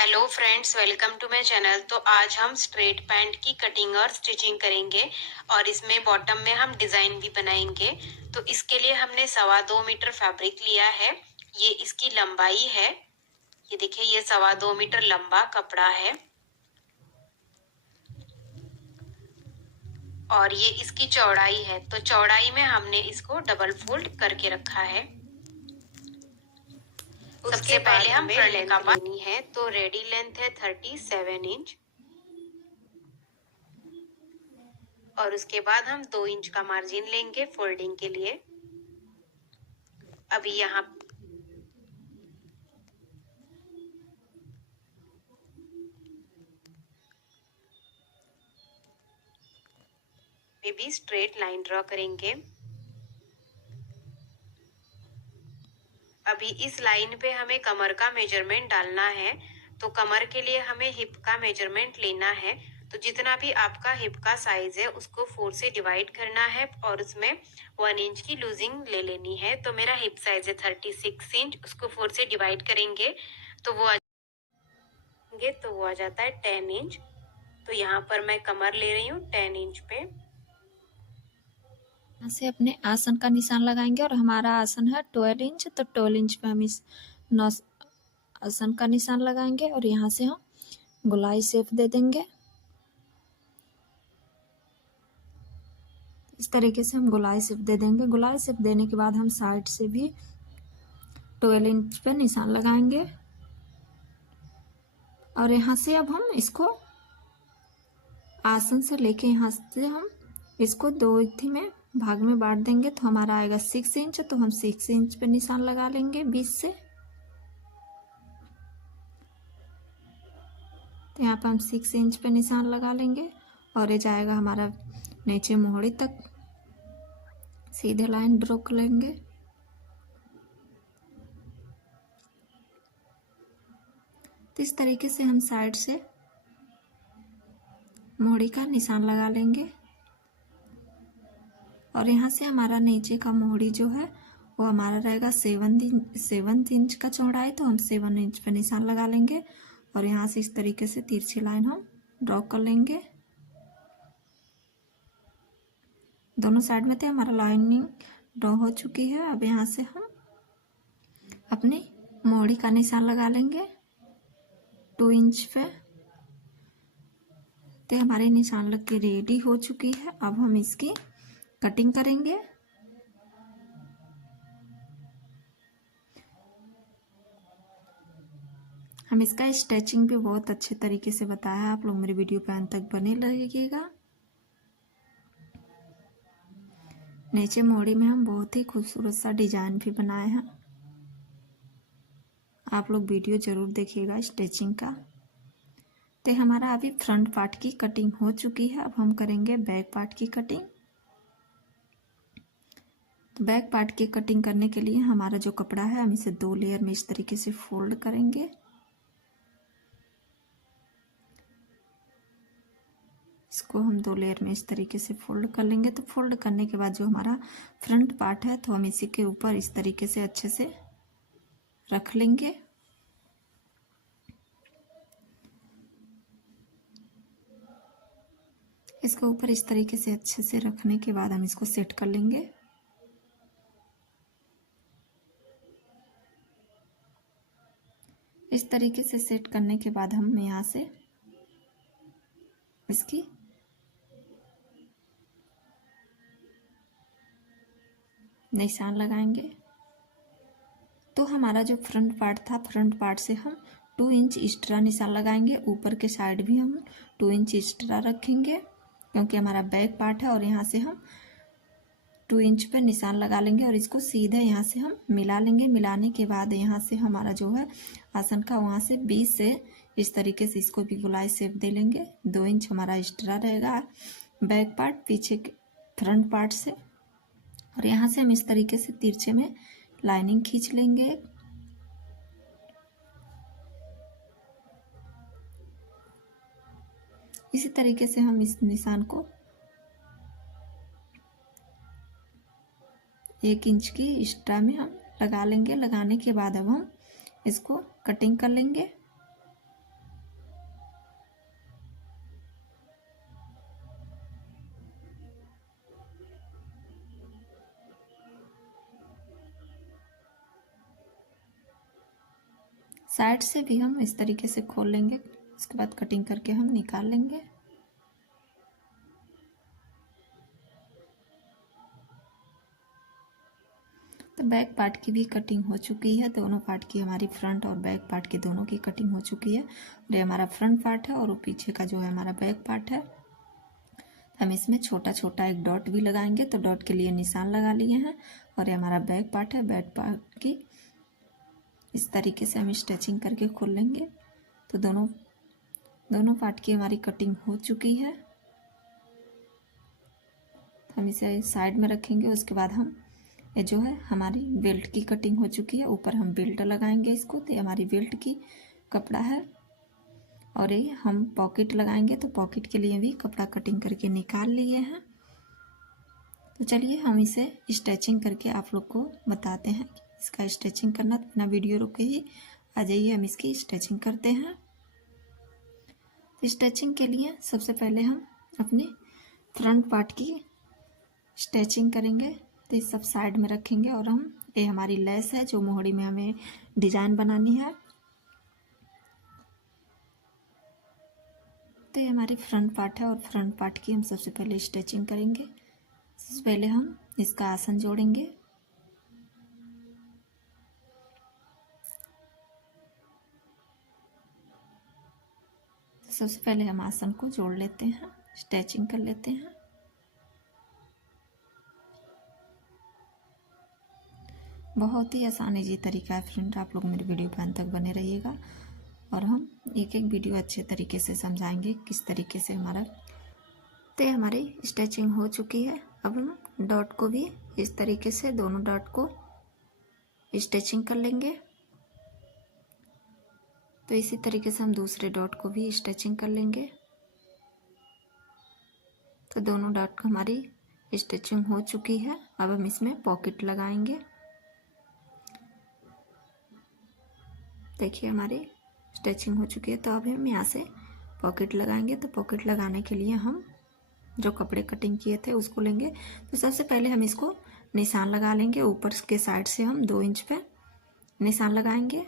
Hello friends, welcome to my channel. तो आज हम स्ट्रेट पैंट की कटिंग और स्टिचिंग करेंगे और इसमें बॉटम में हम डिजाइन भी बनाएंगे। तो इसके लिए हमने 2.25 मीटर फैब्रिक लिया है। ये इसकी लंबाई है, ये देखिए, ये 2.25 मीटर लंबा कपड़ा है और ये इसकी चौड़ाई है। तो चौड़ाई में हमने इसको डबल फोल्ड करके रखा है। सबसे पहले हम फ्रंट का लेनी है, तो रेडी लेंथ है 37 इंच और उसके बाद हम 2 इंच का मार्जिन लेंगे फोल्डिंग के लिए। अभी यहाँ पे भी स्ट्रेट लाइन ड्रॉ करेंगे। अभी इस लाइन पे हमें कमर का मेजरमेंट डालना है। तो कमर के लिए हमें हिप का मेजरमेंट लेना है। तो जितना भी आपका हिप का साइज है उसको 4 से डिवाइड करना है और उसमें 1 इंच की लूजिंग ले लेनी है। तो मेरा हिप साइज है 36 इंच, उसको 4 से डिवाइड करेंगे तो वो आ जाता है 10 इंच। तो यहाँ पर मैं कमर ले रही हूँ 10 इंच पे। यहाँ से अपने आसन का निशान लगाएंगे और हमारा आसन है 12 इंच, तो 12 इंच पे हम इस आसन का निशान लगाएंगे और यहाँ से हम गोलाई शेप दे देंगे। इस तरीके से हम गोलाई शेप दे देंगे। गोलाई शेप देने के बाद हम साइड से भी 12 इंच पे निशान लगाएंगे और यहाँ से अब हम इसको आसन से लेके यहाँ से हम इसको 2 थी में भाग में बांट देंगे। तो हमारा आएगा 6 इंच, तो हम 6 इंच पे निशान लगा लेंगे 20 से। तो यहाँ पर हम 6 इंच पे निशान लगा लेंगे और ये जाएगा हमारा नीचे मोहड़ी तक, सीधे लाइन ड्रॉ कर लेंगे। तो इस तरीके से हम साइड से मोहड़ी का निशान लगा लेंगे और यहाँ से हमारा नीचे का मोहड़ी जो है वो हमारा रहेगा 7 इंच का चौड़ाई। तो हम 7 इंच पे निशान लगा लेंगे और यहाँ से इस तरीके से तिरछी लाइन हम ड्रॉ कर लेंगे। दोनों साइड में थे हमारा लाइनिंग ड्रॉ हो चुकी है। अब यहाँ से हम अपनी मोहड़ी का निशान लगा लेंगे 2 इंच पे। तो हमारी निशान लग के रेडी हो चुकी है। अब हम इसकी कटिंग करेंगे। हम इसका स्टिचिंग भी बहुत अच्छे तरीके से बताया है, आप लोग मेरे वीडियो पे अंत तक बने रहिएगा। नीचे मोड़ी में हम बहुत ही खूबसूरत सा डिजाइन भी बनाए हैं, आप लोग वीडियो जरूर देखिएगा स्टिचिंग का। तो हमारा अभी फ्रंट पार्ट की कटिंग हो चुकी है। अब हम करेंगे बैक पार्ट की कटिंग। तो बैक पार्ट की कटिंग करने के लिए हमारा जो कपड़ा है हम इसे 2 लेयर में इस तरीके से फोल्ड करेंगे। इसको हम 2 लेयर में इस तरीके से फोल्ड कर लेंगे। तो फोल्ड करने के बाद जो हमारा फ्रंट पार्ट है तो हम इसी के ऊपर इस तरीके से अच्छे से रख लेंगे। इसको ऊपर इस तरीके से अच्छे से रखने के बाद हम इसको सेट कर लेंगे। इस तरीके से सेट करने के बाद हम यहाँ से इसकी निशान लगाएंगे। तो हमारा जो फ्रंट पार्ट था, फ्रंट पार्ट से हम 2 इंच एक्स्ट्रा निशान लगाएंगे। ऊपर के साइड भी हम 2 इंच एक्स्ट्रा रखेंगे क्योंकि हमारा बैक पार्ट है और यहाँ से हम 2 इंच पर निशान लगा लेंगे और इसको सीधे यहाँ से हम मिला लेंगे। मिलाने के बाद यहाँ से हमारा जो है आसन का वहाँ से 20 से इस तरीके से इसको भी गोलाई शेप दे लेंगे। 2 इंच हमारा एक्स्ट्रा रहेगा बैक पार्ट पीछे फ्रंट पार्ट से और यहाँ से हम इस तरीके से तिरछे में लाइनिंग खींच लेंगे। इसी तरीके से हम इस निशान को 1 इंच की एक्स्ट्रा में हम लगा लेंगे। लगाने के बाद अब हम इसको कटिंग कर लेंगे। साइड से भी हम इस तरीके से खोल लेंगे, उसके बाद कटिंग करके हम निकाल लेंगे। तो बैक पार्ट की भी कटिंग हो चुकी है, दोनों पार्ट की हमारी फ्रंट और बैक पार्ट की दोनों की कटिंग हो चुकी है। और ये हमारा फ्रंट पार्ट है और वो पीछे का जो है हमारा बैक पार्ट है। हम इसमें छोटा छोटा एक डॉट भी लगाएंगे, तो डॉट के लिए निशान लगा लिए हैं। और ये हमारा बैक पार्ट है, बैक पार्ट की इस तरीके से हम स्टिचिंग करके खोल लेंगे। तो दोनों पार्ट की हमारी कटिंग हो चुकी है। हम इसे साइड में रखेंगे। उसके बाद हम ये जो है हमारी बेल्ट की कटिंग हो चुकी है, ऊपर हम बेल्ट लगाएंगे इसको। तो ये हमारी बेल्ट की कपड़ा है और ये हम पॉकेट लगाएंगे, तो पॉकेट के लिए भी कपड़ा कटिंग करके निकाल लिए हैं। तो चलिए हम इसे स्टिचिंग करके आप लोग को बताते हैं। इसका स्टिचिंग करना तो बिना वीडियो रुके ही आ जाइए, हम इसकी स्टिचिंग करते हैं। तो स्टिचिंग के लिए सबसे पहले हम अपने फ्रंट पार्ट की स्टिचिंग करेंगे। तो ये सब साइड में रखेंगे और हम ये हमारी लेस है जो मोहड़ी में हमें डिजाइन बनानी है। तो ये हमारी फ्रंट पार्ट है और फ्रंट पार्ट की हम सबसे पहले स्टिचिंग करेंगे। सबसे पहले हम इसका आसन जोड़ेंगे। सबसे पहले हम आसन को जोड़ लेते हैं, स्टिचिंग कर लेते हैं। बहुत ही आसान इजी तरीका है फ्रेंड, आप लोग मेरे वीडियो पर अंत तक बने रहिएगा और हम एक एक वीडियो अच्छे तरीके से समझाएंगे किस तरीके से हमारा। तो हमारी स्टिचिंग हो चुकी है। अब हम डॉट को भी इस तरीके से दोनों डॉट को स्टिचिंग कर लेंगे। तो इसी तरीके से हम दूसरे डॉट को भी स्टिचिंग कर लेंगे। तो दोनों डॉट हमारी स्टिचिंग हो चुकी है। अब हम इसमें पॉकेट लगाएंगे। देखिए हमारी स्टिचिंग हो चुकी है। तो अब हम यहाँ से पॉकेट लगाएंगे। तो पॉकेट लगाने के लिए हम जो कपड़े कटिंग किए थे उसको लेंगे। तो सबसे पहले हम इसको निशान लगा लेंगे। ऊपर के साइड से हम 2 इंच पे निशान लगाएंगे।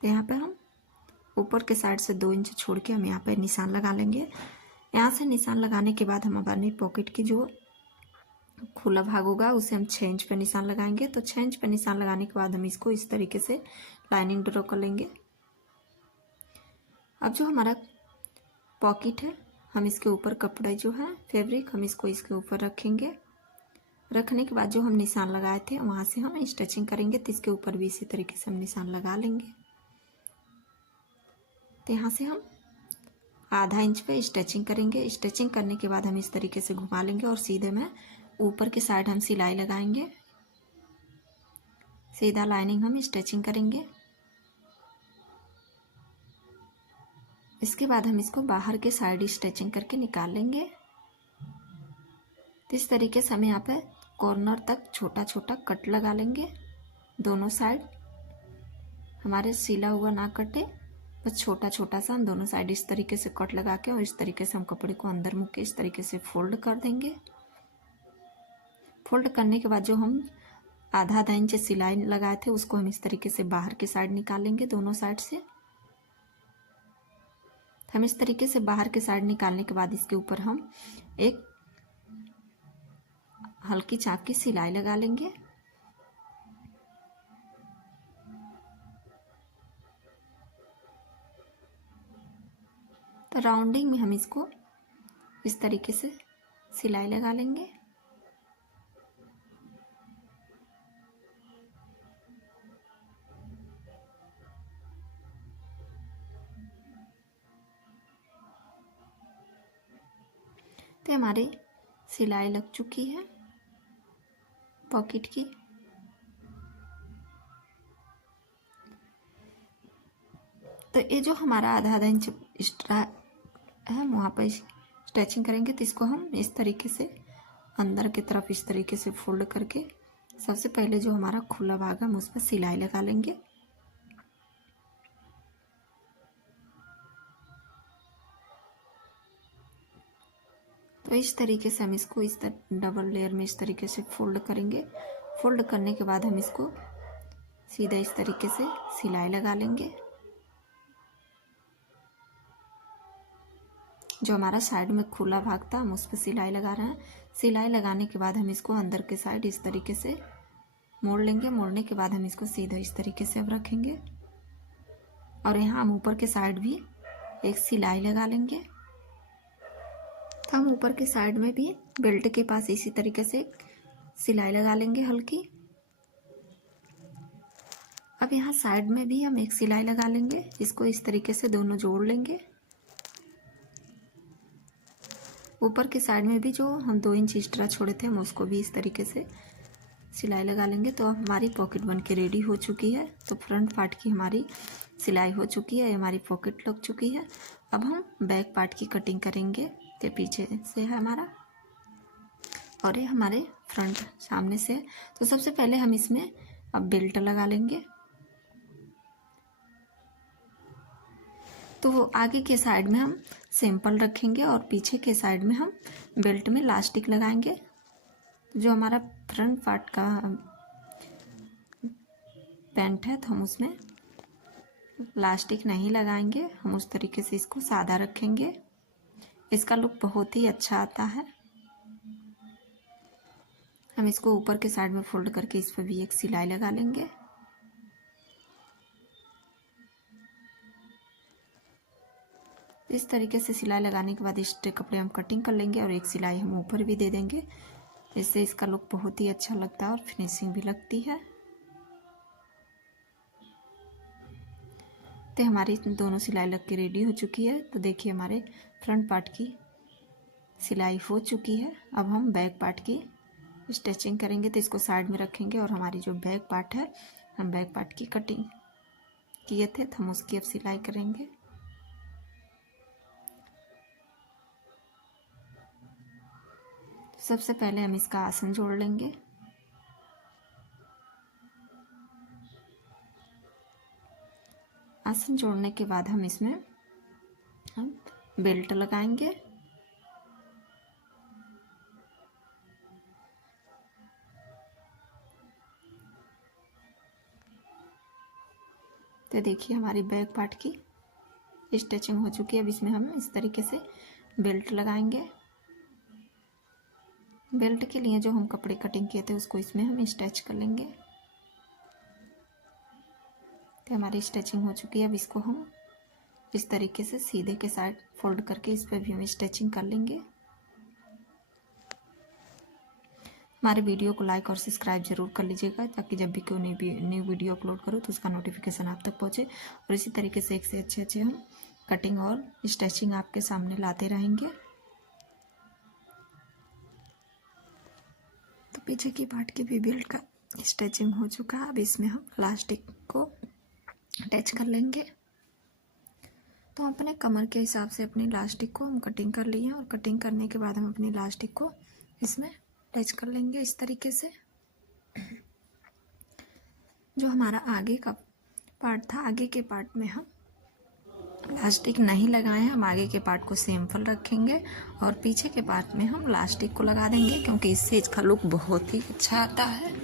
तो यहाँ पे हम ऊपर के साइड से 2 इंच छोड़ के हम यहाँ पे निशान लगा लेंगे। यहाँ से निशान लगाने के बाद हम अपनी पॉकेट की जो खुला भाग होगा उसे हम 6 इंच पे निशान लगाएंगे। तो 6 इंच पे निशान लगाने के बाद हम इसको इस तरीके से लाइनिंग ड्रॉ कर लेंगे। अब जो हमारा पॉकेट है हम इसके ऊपर कपड़ा जो है फैब्रिक हम इसको इसके ऊपर रखेंगे। रखने के बाद जो हम निशान लगाए थे वहाँ से हम स्टिचिंग करेंगे। तो इसके ऊपर भी इसी तरीके से हम निशान लगा लेंगे। तो यहाँ से हम आधा इंच पे स्टिचिंग करेंगे। स्टिचिंग करने के बाद हम इस तरीके से घुमा लेंगे और सीधे में ऊपर के साइड हम सिलाई लगाएंगे। सीधा लाइनिंग हम स्टिचिंग करेंगे। इसके बाद हम इसको बाहर के साइड स्टिचिंग करके निकाल लेंगे। तो इस तरीके से हम यहाँ पे कॉर्नर तक छोटा छोटा कट लगा लेंगे। दोनों साइड हमारे सिला हुआ ना कटे, बस छोटा छोटा सा हम दोनों साइड इस तरीके से कट लगा के और इस तरीके से हम कपड़े को अंदर मुड़ के इस तरीके से फोल्ड कर देंगे। फोल्ड करने के बाद जो हम आधा इंच सिलाई लगाए थे उसको हम इस तरीके से बाहर की साइड निकालेंगे दोनों साइड से। हम इस तरीके से बाहर के साइड निकालने के बाद इसके ऊपर हम एक हल्की चाक की सिलाई लगा लेंगे। तो राउंडिंग में हम इसको इस तरीके से सिलाई लगा लेंगे। तो हमारी सिलाई लग चुकी है पॉकेट की। तो ये जो हमारा आधा इंच एक्स्ट्रा है वहाँ पर स्टिचिंग करेंगे। तो इसको हम इस तरीके से अंदर की तरफ इस तरीके से फोल्ड करके सबसे पहले जो हमारा खुला भाग है हम उस पर सिलाई लगा लेंगे। तो इस तरीके से हम इसको इस डबल लेयर में इस तरीके से फोल्ड करेंगे। फोल्ड करने के बाद हम इसको सीधा इस तरीके से सिलाई लगा लेंगे। जो हमारा साइड में खुला भाग था हम उस पर सिलाई लगा रहे हैं। सिलाई लगाने के बाद हम इसको अंदर के साइड इस तरीके से मोड़ लेंगे। मोड़ने के बाद हम इसको सीधा इस तरीके से अब रखेंगे और यहाँ हम ऊपर के साइड भी एक सिलाई लगा लेंगे। तो हम ऊपर के साइड में भी बेल्ट के पास इसी तरीके से सिलाई लगा लेंगे हल्की। अब यहाँ साइड में भी हम एक सिलाई लगा लेंगे। इसको इस तरीके से दोनों जोड़ लेंगे। ऊपर के साइड में भी जो हम 2 इंच एक्स्ट्रा छोड़े थे हम उसको भी इस तरीके से सिलाई लगा लेंगे। तो अब हमारी पॉकेट बन के रेडी हो चुकी है। तो फ्रंट पार्ट की हमारी सिलाई हो चुकी है, हमारी पॉकेट लग चुकी है। अब हम बैक पार्ट की कटिंग करेंगे। तो पीछे से है हमारा और ये हमारे फ्रंट सामने से। तो सबसे पहले हम इसमें अब बेल्ट लगा लेंगे। तो आगे के साइड में हम सिंपल रखेंगे और पीछे के साइड में हम बेल्ट में इलास्टिक लगाएंगे। जो हमारा फ्रंट पार्ट का पैंट है तो हम उसमें इलास्टिक नहीं लगाएंगे, हम उस तरीके से इसको सादा रखेंगे। इसका लुक बहुत ही अच्छा आता है। हम इसको ऊपर के साइड में फोल्ड करके इस पर भी एक सिलाई लगा लेंगे। इस तरीके से सिलाई लगाने के बाद इस कपड़े हम कटिंग कर लेंगे और एक सिलाई हम ऊपर भी दे देंगे। इससे इसका लुक बहुत ही अच्छा लगता है और फिनिशिंग भी लगती है। तो हमारी दोनों सिलाई लग के रेडी हो चुकी है। तो देखिए हमारे फ्रंट पार्ट की सिलाई हो चुकी है। अब हम बैक पार्ट की स्टिचिंग करेंगे। तो इसको साइड में रखेंगे और हमारी जो बैक पार्ट है हम बैक पार्ट की कटिंग किए थे तो हम उसकी अब सिलाई करेंगे। सबसे पहले हम इसका आसन जोड़ लेंगे। आसन जोड़ने के बाद हम इसमें बेल्ट लगाएंगे। तो देखिए हमारी बैक पार्ट की स्टिचिंग हो चुकी है। अब इसमें हम इस तरीके से बेल्ट लगाएंगे। बेल्ट के लिए जो हम कपड़े कटिंग किए थे उसको इसमें हम स्टिच कर लेंगे। तो हमारी स्टिचिंग हो चुकी है। अब इसको हम इस तरीके से सीधे के साइड फोल्ड करके इस पर भी हम स्टिचिंग कर लेंगे। हमारे वीडियो को लाइक और सब्सक्राइब जरूर कर लीजिएगा ताकि जब भी कोई न्यू वीडियो अपलोड करो तो उसका नोटिफिकेशन आप तक पहुंचे। और इसी तरीके से एक से अच्छे हम कटिंग और स्टिचिंग आपके सामने लाते रहेंगे। तो पीछे की पार्ट की भी बेल्ट का स्टिचिंग हो चुका है। अब इसमें हम इलास्टिक को अटैच कर लेंगे। तो हम अपने कमर के हिसाब से अपनी इलास्टिक को हम कटिंग कर लिए हैं और कटिंग करने के बाद हम अपनी इलास्टिक को इसमें अटैच कर लेंगे इस तरीके से। जो हमारा आगे का पार्ट था, आगे के पार्ट में हम इलास्टिक नहीं लगाए हैं। हम आगे के पार्ट को सिंपल रखेंगे और पीछे के पार्ट में हम इलास्टिक को लगा देंगे क्योंकि इससे इसका लुक बहुत ही अच्छा आता है।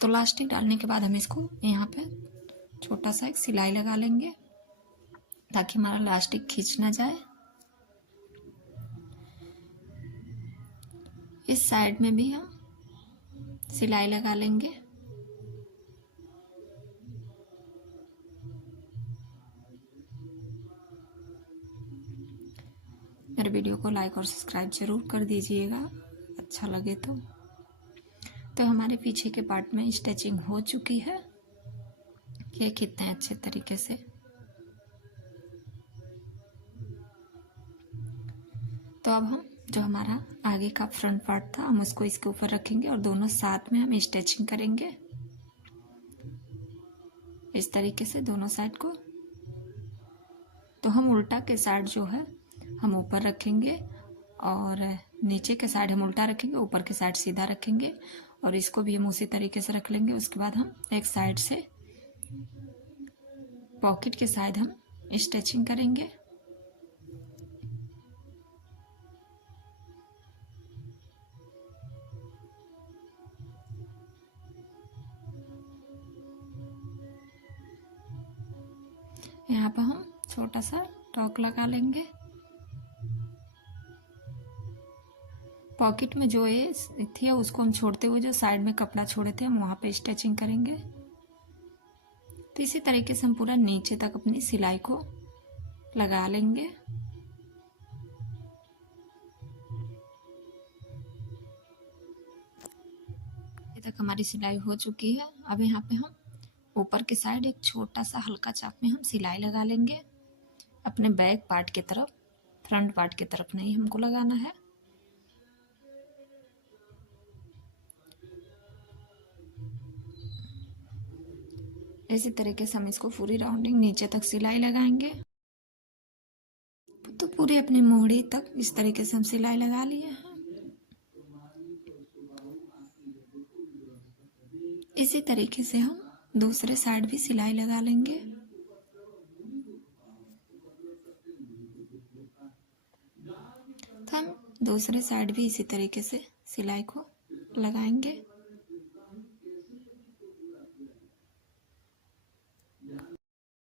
तो इलास्टिक डालने के बाद हम इसको यहाँ पे छोटा सा एक सिलाई लगा लेंगे ताकि हमारा इलास्टिक खींच ना जाए। इस साइड में भी हम सिलाई लगा लेंगे। मेरे वीडियो को लाइक और सब्सक्राइब जरूर कर दीजिएगा अच्छा लगे तो हमारे पीछे के पार्ट में स्टिचिंग हो चुकी है। ये कितने अच्छे तरीके से। तो अब हम जो हमारा आगे का फ्रंट पार्ट था हम उसको इसके ऊपर रखेंगे और दोनों साथ में हम स्टिचिंग करेंगे इस तरीके से दोनों साइड को। तो हम उल्टा के साइड जो है हम ऊपर रखेंगे और नीचे के साइड हम उल्टा रखेंगे, ऊपर के साइड सीधा रखेंगे और इसको भी हम उसी तरीके से रख लेंगे। उसके बाद हम एक साइड से पॉकेट के साइड हम स्टिचिंग करेंगे। यहाँ पर हम छोटा सा टॉक लगा लेंगे। पॉकेट में जो ये थी उसको हम छोड़ते हुए जो साइड में कपड़ा छोड़े थे हम वहाँ पे स्टिचिंग करेंगे। तो इसी तरीके से हम पूरा नीचे तक अपनी सिलाई को लगा लेंगे। ये तक हमारी सिलाई हो चुकी है। अब यहाँ पे हम ऊपर के साइड एक छोटा सा हल्का चाप में हम सिलाई लगा लेंगे अपने बैक पार्ट की तरफ, फ्रंट पार्ट की तरफ नहीं हमको लगाना है। इसी तरीके से हम इसको पूरी राउंडिंग नीचे तक सिलाई लगाएंगे। तो पूरी अपनी मोहड़ी तक इस तरीके से हम सिलाई लगा लिए हैं। इसी तरीके से हम दूसरे साइड भी सिलाई लगा लेंगे। तो हम दूसरे साइड भी इसी तरीके से सिलाई को लगाएंगे।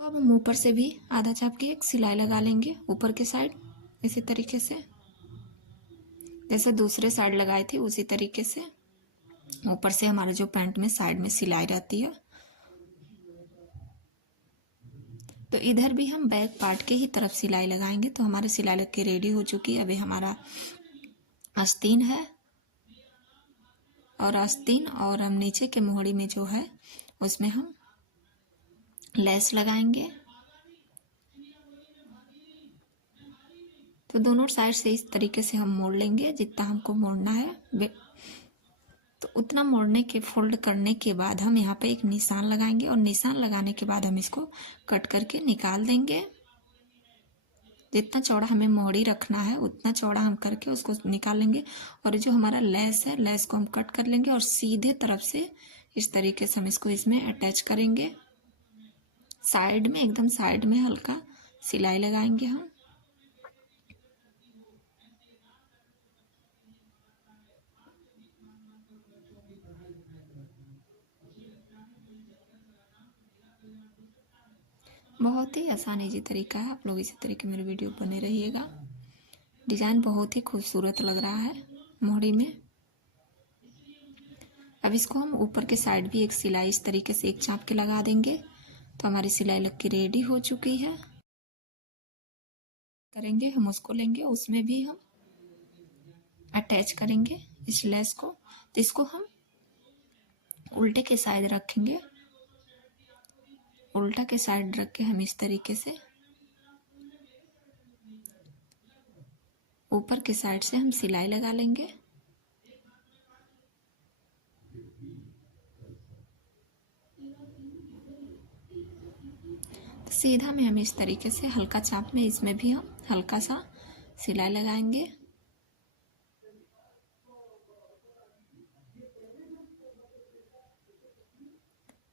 तो अब हम ऊपर से भी आधा चाप की एक सिलाई लगा लेंगे ऊपर के साइड, इसी तरीके से जैसे दूसरे साइड लगाई थी उसी तरीके से ऊपर से हमारे जो पैंट में साइड में सिलाई रहती है। तो इधर भी हम बैक पार्ट के ही तरफ सिलाई लगाएंगे। तो हमारी सिलाई लग के रेडी हो चुकी है। अभी हमारा आस्तीन है और आस्तीन और हम नीचे के मोहड़ी में जो है उसमें हम लेस लगाएंगे। तो दोनों साइड से इस तरीके से हम मोड़ लेंगे जितना हमको मोड़ना है। तो उतना मोड़ने के फोल्ड करने के बाद हम यहाँ पे एक निशान लगाएंगे और निशान लगाने के बाद हम इसको कट करके निकाल देंगे। जितना चौड़ा हमें मोहड़ी रखना है उतना चौड़ा हम करके उसको निकाल लेंगे। और जो हमारा लेस है लेस को हम कट कर लेंगे और सीधे तरफ से इस तरीके से हम इसको इसमें अटैच करेंगे। साइड में एकदम साइड में हल्का सिलाई लगाएंगे हम। बहुत ही आसान इजी तरीका है। आप लोग इसी तरीके मेरे वीडियो बने रहिएगा। डिज़ाइन बहुत ही खूबसूरत लग रहा है मोहड़ी में। अब इसको हम ऊपर के साइड भी एक सिलाई इस तरीके से एक चाप के लगा देंगे। तो हमारी सिलाई लग के रेडी हो चुकी है। करेंगे हम उसको लेंगे, उसमें भी हम अटैच करेंगे इस लेस को। तो इसको हम उल्टे के साइड रखेंगे। उल्टा के साइड रख के हम इस तरीके से ऊपर के साइड से हम सिलाई लगा लेंगे। तो सीधा में हम इस तरीके से हल्का चाप में इसमें भी हम हल्का सा सिलाई लगाएंगे।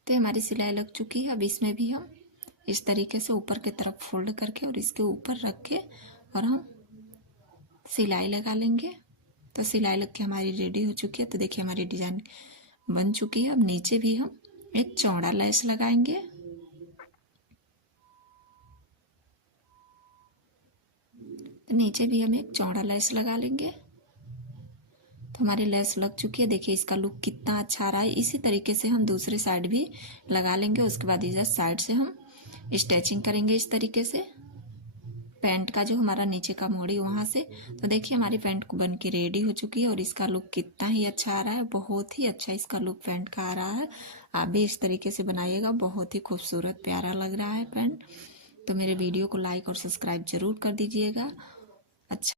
तो हमारी सिलाई लग चुकी है। अब इसमें भी हम इस तरीके से ऊपर की तरफ फोल्ड करके और इसके ऊपर रख के और हम सिलाई लगा लेंगे। तो सिलाई लग के हमारी रेडी हो चुकी है। तो देखिए हमारी डिज़ाइन बन चुकी है। अब नीचे भी हम एक चौड़ा लेस लगाएंगे। तो नीचे भी हम एक चौड़ा लेस लगा लेंगे। तो हमारी लेस लग चुकी है। देखिए इसका लुक कितना अच्छा आ रहा है। इसी तरीके से हम दूसरे साइड भी लगा लेंगे। उसके बाद इधर साइड से हम स्टिचिंग करेंगे इस तरीके से पैंट का जो हमारा नीचे का मोड़ी वहाँ से। तो देखिए हमारी पैंट को बन के रेडी हो चुकी है और इसका लुक कितना ही अच्छा आ रहा है। बहुत ही अच्छा इसका लुक पैंट का आ रहा है। आप भी इस तरीके से बनाइएगा। बहुत ही खूबसूरत प्यारा लग रहा है पैंट। तो मेरे वीडियो को लाइक और सब्सक्राइब जरूर कर दीजिएगा